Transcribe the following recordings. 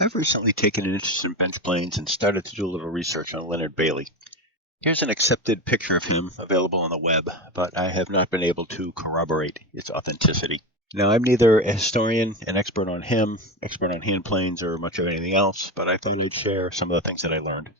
I've recently taken an interest in bench planes and started to do a little research on Leonard Bailey. Here's an accepted picture of him available on the web, but I have not been able to corroborate its authenticity. Now, I'm neither a historian, an expert on him, expert on hand planes, or much of anything else, but I thought I'd share some of the things that I learned.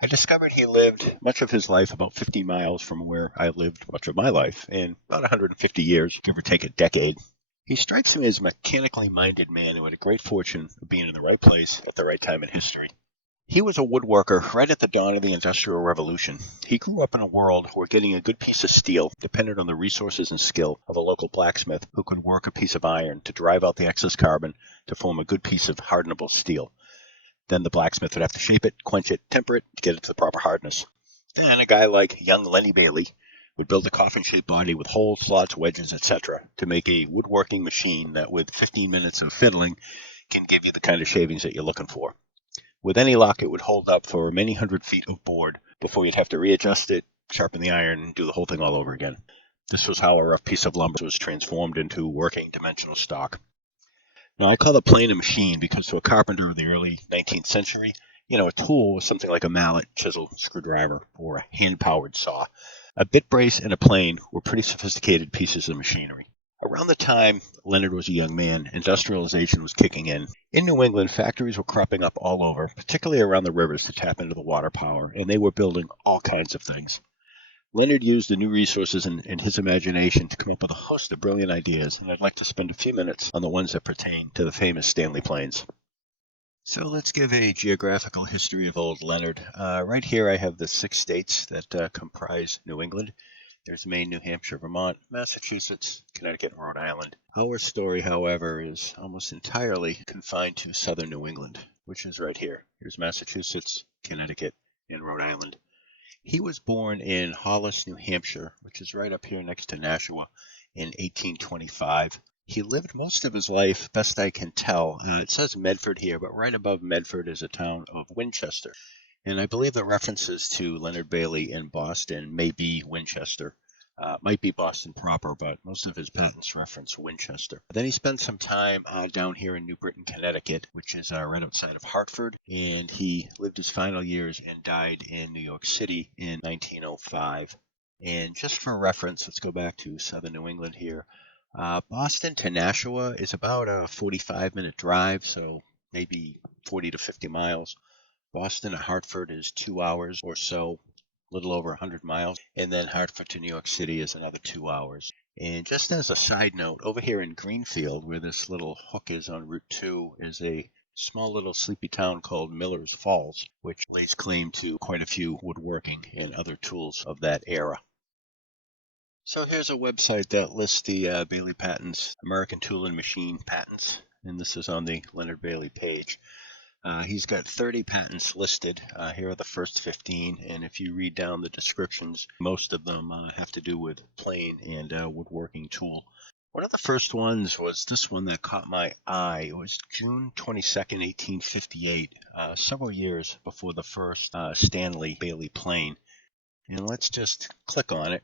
I discovered he lived much of his life about 50 miles from where I lived much of my life, in about 150 years, give or take a decade. He strikes me as a mechanically minded man who had a great fortune of being in the right place at the right time in history. He was a woodworker right at the dawn of the Industrial Revolution. He grew up in a world where getting a good piece of steel depended on the resources and skill of a local blacksmith who could work a piece of iron to drive out the excess carbon to form a good piece of hardenable steel. Then the blacksmith would have to shape it, quench it, temper it to get it to the proper hardness. Then a guy like young Lenny Bailey would build a coffin-shaped body with holes, slots, wedges, etc. to make a woodworking machine that with 15 minutes of fiddling can give you the kind of shavings that you're looking for. With any luck, it would hold up for many hundred feet of board before you'd have to readjust it, sharpen the iron, and do the whole thing all over again. This was how a rough piece of lumber was transformed into working dimensional stock. Now, I call the plane a machine because to a carpenter of the early 19th century, a tool was something like a mallet, chisel, screwdriver, or a hand-powered saw. A bit brace and a plane were pretty sophisticated pieces of machinery. Around the time Leonard was a young man, industrialization was kicking in. In New England, factories were cropping up all over, particularly around the rivers to tap into the water power, and they were building all kinds of things. Leonard used the new resources and his imagination to come up with a host of brilliant ideas, and I'd like to spend a few minutes on the ones that pertain to the famous Stanley planes. So let's give a geographical history of old Leonard. Right here I have the 6 states that comprise New England. There's Maine, New Hampshire, Vermont, Massachusetts, Connecticut, and Rhode Island. Our story, however, is almost entirely confined to southern New England, which is right here. Here's Massachusetts, Connecticut, and Rhode Island. He was born in Hollis, New Hampshire, which is right up here next to Nashua, in 1825. He lived most of his life, best I can tell. It says Medford here, but right above Medford is a town of Winchester. And I believe the references to Leonard Bailey in Boston may be Winchester. Might be Boston proper, but most of his patents reference Winchester. Then he spent some time down here in New Britain, Connecticut, which is right outside of Hartford, and he lived his final years and died in New York City in 1905. And just for reference, let's go back to southern New England here. Boston to Nashua is about a 45-minute drive, so maybe 40 to 50 miles. Boston to Hartford is 2 hours or so, a little over 100 miles. And then Hartford to New York City is another 2 hours. And just as a side note, over here in Greenfield, where this little hook is on Route 2, is a small little sleepy town called Miller's Falls, which lays claim to quite a few woodworking and other tools of that era. So here's a website that lists the Bailey Patents, American Tool and Machine Patents, and this is on the Leonard Bailey page. He's got 30 patents listed. Here are the first 15, and if you read down the descriptions, most of them have to do with plane and woodworking tool. One of the first ones was this one that caught my eye. It was June 22nd, 1858, several years before the first Stanley Bailey plane. And let's just click on it.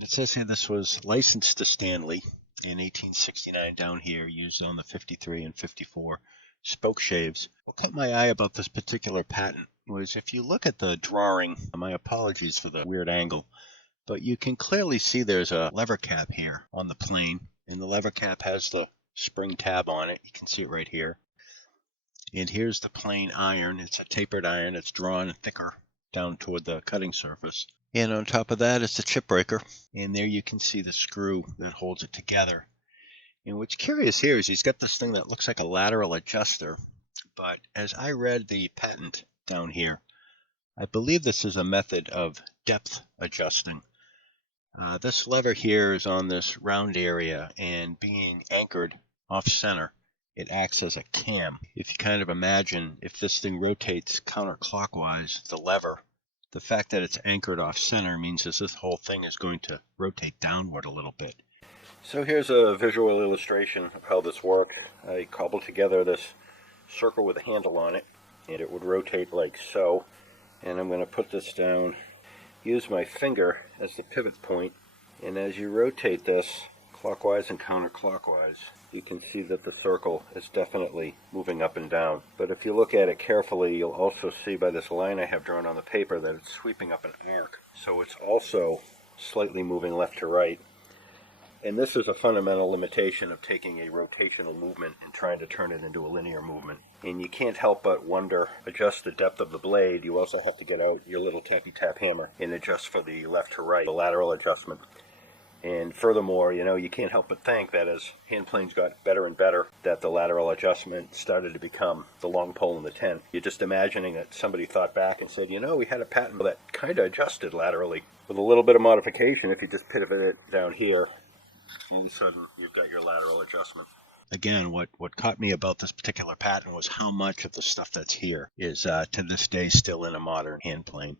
It says here this was licensed to Stanley in 1869 down here, used on the 53 and 54 spoke shaves. What caught my eye about this particular patent was if you look at the drawing, my apologies for the weird angle, but you can clearly see there's a lever cap here on the plane, and the lever cap has the spring tab on it. You can see it right here. And here's the plane iron. It's a tapered iron. It's drawn thicker down toward the cutting surface. And on top of that is the chip breaker. And there you can see the screw that holds it together. And what's curious here is he's got this thing that looks like a lateral adjuster. But as I read the patent down here, I believe this is a method of depth adjusting. This lever here is on this round area, and being anchored off center, it acts as a cam. If you kind of imagine if this thing rotates counterclockwise, the lever, the fact that it's anchored off center means that this whole thing is going to rotate downward a little bit. So here's a visual illustration of how this worked. I cobbled together this circle with a handle on it, and it would rotate like so. And I'm going to put this down, use my finger as the pivot point, and as you rotate this Clockwise and counterclockwise, you can see that the circle is definitely moving up and down. But if you look at it carefully, you'll also see by this line I have drawn on the paper that it's sweeping up an arc. So it's also slightly moving left to right. And this is a fundamental limitation of taking a rotational movement and trying to turn it into a linear movement. And you can't help but wonder, adjust the depth of the blade. You also have to get out your little tappy-tap hammer and adjust for the left to right, the lateral adjustment. And furthermore, you can't help but think that as hand planes got better and better, that the lateral adjustment started to become the long pole in the tent. You're just imagining that somebody thought back and said, we had a patent that kind of adjusted laterally. With a little bit of modification, if you just pivot it down here, all of a sudden you've got your lateral adjustment. Again, what caught me about this particular patent was how much of the stuff that's here is to this day still in a modern hand plane.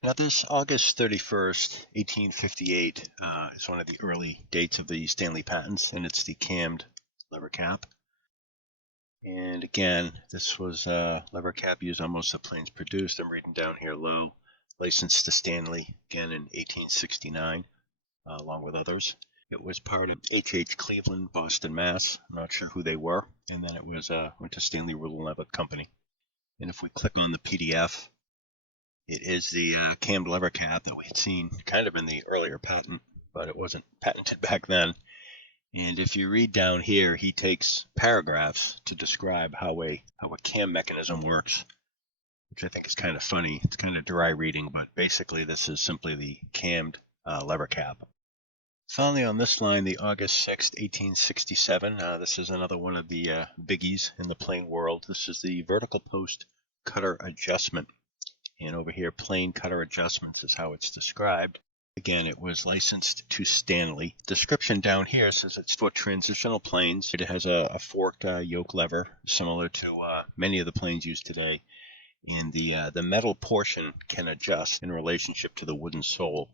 Now this August 31st, 1858 is one of the early dates of the Stanley patents, and it's the cammed lever cap. And again, this was lever cap used on most of the planes produced. I'm reading down here low. Licensed to Stanley, again in 1869, along with others. It was part of H.H. Cleveland, Boston, Mass. I'm not sure who they were. And then it was went to Stanley Rule Lever Company. And if we click on the PDF, it is the cammed lever cap that we had seen kind of in the earlier patent, but it wasn't patented back then. And if you read down here, he takes paragraphs to describe how a cam mechanism works, which I think is kind of funny. It's kind of dry reading, but basically this is simply the cammed lever cap. Finally, on this line, the August 6th, 1867, this is another one of the biggies in the plane world. This is the vertical post cutter adjustment. And over here, plane cutter adjustments is how it's described. Again, it was licensed to Stanley. Description down here says it's for transitional planes. It has a forked yoke lever, similar to many of the planes used today. And the metal portion can adjust in relationship to the wooden sole.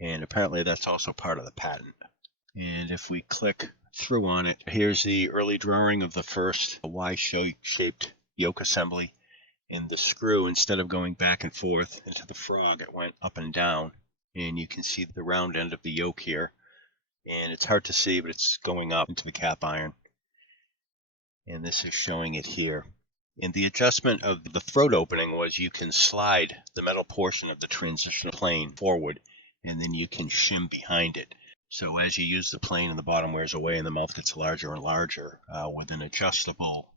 And apparently that's also part of the patent. And if we click through on it, here's the early drawing of the first Y-shaped yoke assembly. And the screw, instead of going back and forth into the frog, it went up and down. And you can see the round end of the yoke here. And it's hard to see, but it's going up into the cap iron. And this is showing it here. And the adjustment of the throat opening was you can slide the metal portion of the transitional plane forward, and then you can shim behind it. So as you use the plane and the bottom wears away and the mouth gets larger and larger, with an adjustable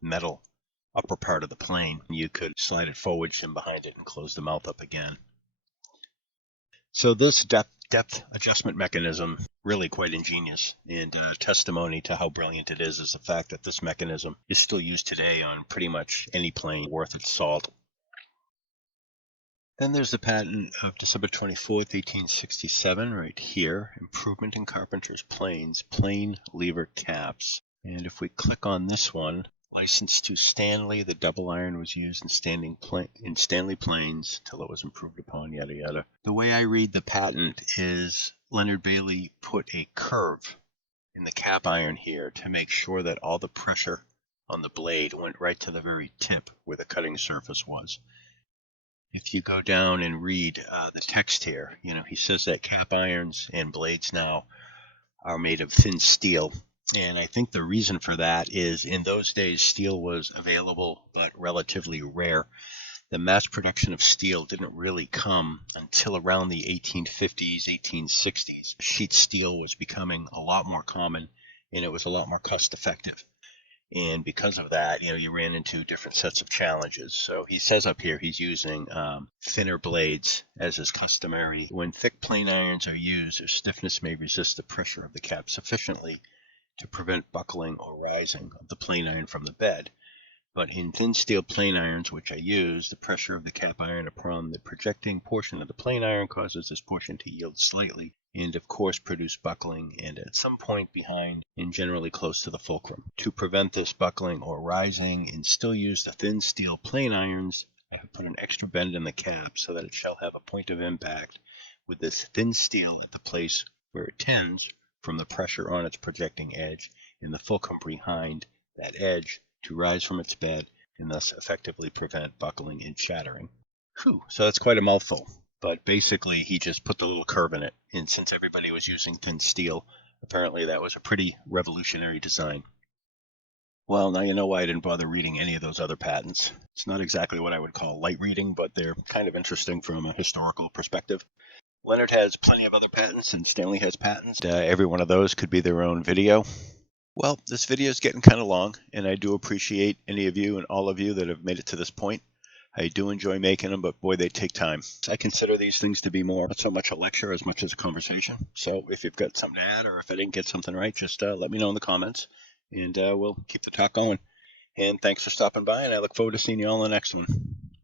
metal upper part of the plane, you could slide it forward, shim behind it, and close the mouth up again. So this depth adjustment mechanism, really quite ingenious, and testimony to how brilliant it is the fact that this mechanism is still used today on pretty much any plane worth its salt. Then there's the patent of December 24th, 1867, right here, Improvement in Carpenter's Planes, Plane Lever Caps. And if we click on this one, licensed to Stanley, the double iron was used in Stanley planes till it was improved upon, yada yada. The way I read the patent is Leonard Bailey put a curve in the cap iron here to make sure that all the pressure on the blade went right to the very tip where the cutting surface was. If you go down and read the text here, he says that cap irons and blades now are made of thin steel. And I think the reason for that is in those days, steel was available but relatively rare. The mass production of steel didn't really come until around the 1850s, 1860s. Sheet steel was becoming a lot more common, and it was a lot more cost effective. And because of that, you ran into different sets of challenges. So he says up here he's using thinner blades, as is customary. When thick plane irons are used, their stiffness may resist the pressure of the cap sufficiently to prevent buckling or rising of the plane iron from the bed. But in thin steel plane irons, which I use, the pressure of the cap iron upon the projecting portion of the plane iron causes this portion to yield slightly and, of course, produce buckling and at some point behind and generally close to the fulcrum. To prevent this buckling or rising and still use the thin steel plane irons, I have put an extra bend in the cap so that it shall have a point of impact with this thin steel at the place where it tends from the pressure on its projecting edge and the fulcrum behind that edge to rise from its bed and thus effectively prevent buckling and shattering. So that's quite a mouthful, but basically he just put the little curve in it. And since everybody was using thin steel, apparently that was a pretty revolutionary design. Well, now you know why I didn't bother reading any of those other patents. It's not exactly what I would call light reading, but they're kind of interesting from a historical perspective. Leonard has plenty of other patents, and Stanley has patents. Every one of those could be their own video. Well, this video is getting kind of long, and I do appreciate any of you and all of you that have made it to this point. I do enjoy making them, but boy, they take time. I consider these things to be more, not so much a lecture as much as a conversation. So if you've got something to add, or if I didn't get something right, just let me know in the comments, and we'll keep the talk going. And thanks for stopping by, and I look forward to seeing you all in the next one.